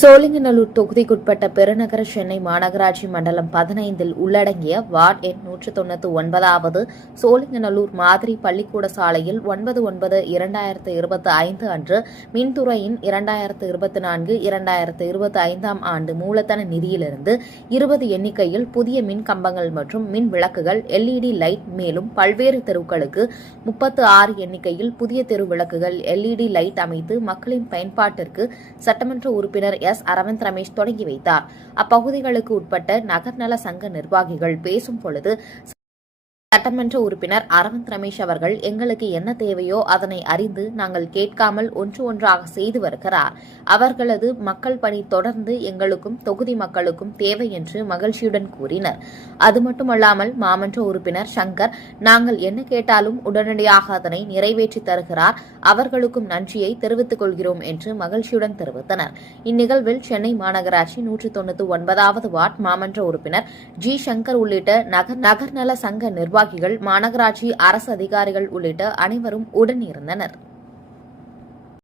சோழிங்கநல்லூர் தொகுதிக்குட்பட்ட பெருநகர சென்னை மாநகராட்சி மண்டலம் பதினைந்தில் உள்ளடங்கிய வார்டு எண் நூற்று தொண்ணூற்றி ஒன்பதாவது சோழிங்கநல்லூர் மாதிரி பள்ளிக்கூட சாலையில் ஒன்பது ஒன்பது இரண்டாயிரத்து இருபத்தி ஐந்து அன்று மின்துறையின் இரண்டாயிரத்து இருபத்தி நான்கு இரண்டாயிரத்து இருபத்தி ஐந்தாம் ஆண்டு மூலதன நிதியிலிருந்து இருபது எண்ணிக்கையில் புதிய மின் கம்பங்கள் மற்றும் மின் விளக்குகள் எல்இடி லைட் மேலும் பல்வேறு தெருக்களுக்கு முப்பத்து ஆறு எண்ணிக்கையில் புதிய தெரு விளக்குகள் எல்இடி லைட் அமைத்து மக்களின் பயன்பாட்டிற்கு சட்டமன்ற உறுப்பினர் எஸ். அரவிந்த் ரமேஷ் தொடங்கி வைத்தார். அப்பகுதிகளுக்கு உட்பட்ட நகர்நல சங்க நிர்வாகிகள் பேசும் பொழுது சட்டமன்ற உறுப்பினர் அரவிந்த் ரமேஷ் அவர்கள் எங்களுக்கு என்ன தேவையோ அதனை அறிந்து நாங்கள் கேட்காமல் ஒன்று ஒன்றாக செய்து வருகிறார். அவர்களது மக்கள் பணி தொடர்ந்து எங்களுக்கும் தொகுதி மக்களுக்கும் தேவை என்று மகிழ்ச்சியுடன் கூறினர். அது மட்டுமல்லாமல் மாமன்ற உறுப்பினர் சங்கர் நாங்கள் என்ன கேட்டாலும் உடனடியாக அதனை நிறைவேற்றி தருகிறார். அவர்களுக்கும் நன்றியை தெரிவித்துக் கொள்கிறோம் என்று மகிழ்ச்சியுடன் தெரிவித்தனர். இந்நிகழ்வில் சென்னை மாநகராட்சி நூற்று தொண்ணூத்தி ஒன்பதாவது வார்டு மாமன்ற உறுப்பினர் ஜி. சங்கர் உள்ளிட்ட நகர் நகர்நல சங்க நிர்வாகிகள் மாநகராட்சி அரசு அதிகாரிகள் உள்ளிட்ட அனைவரும் உடனிருந்தனர்.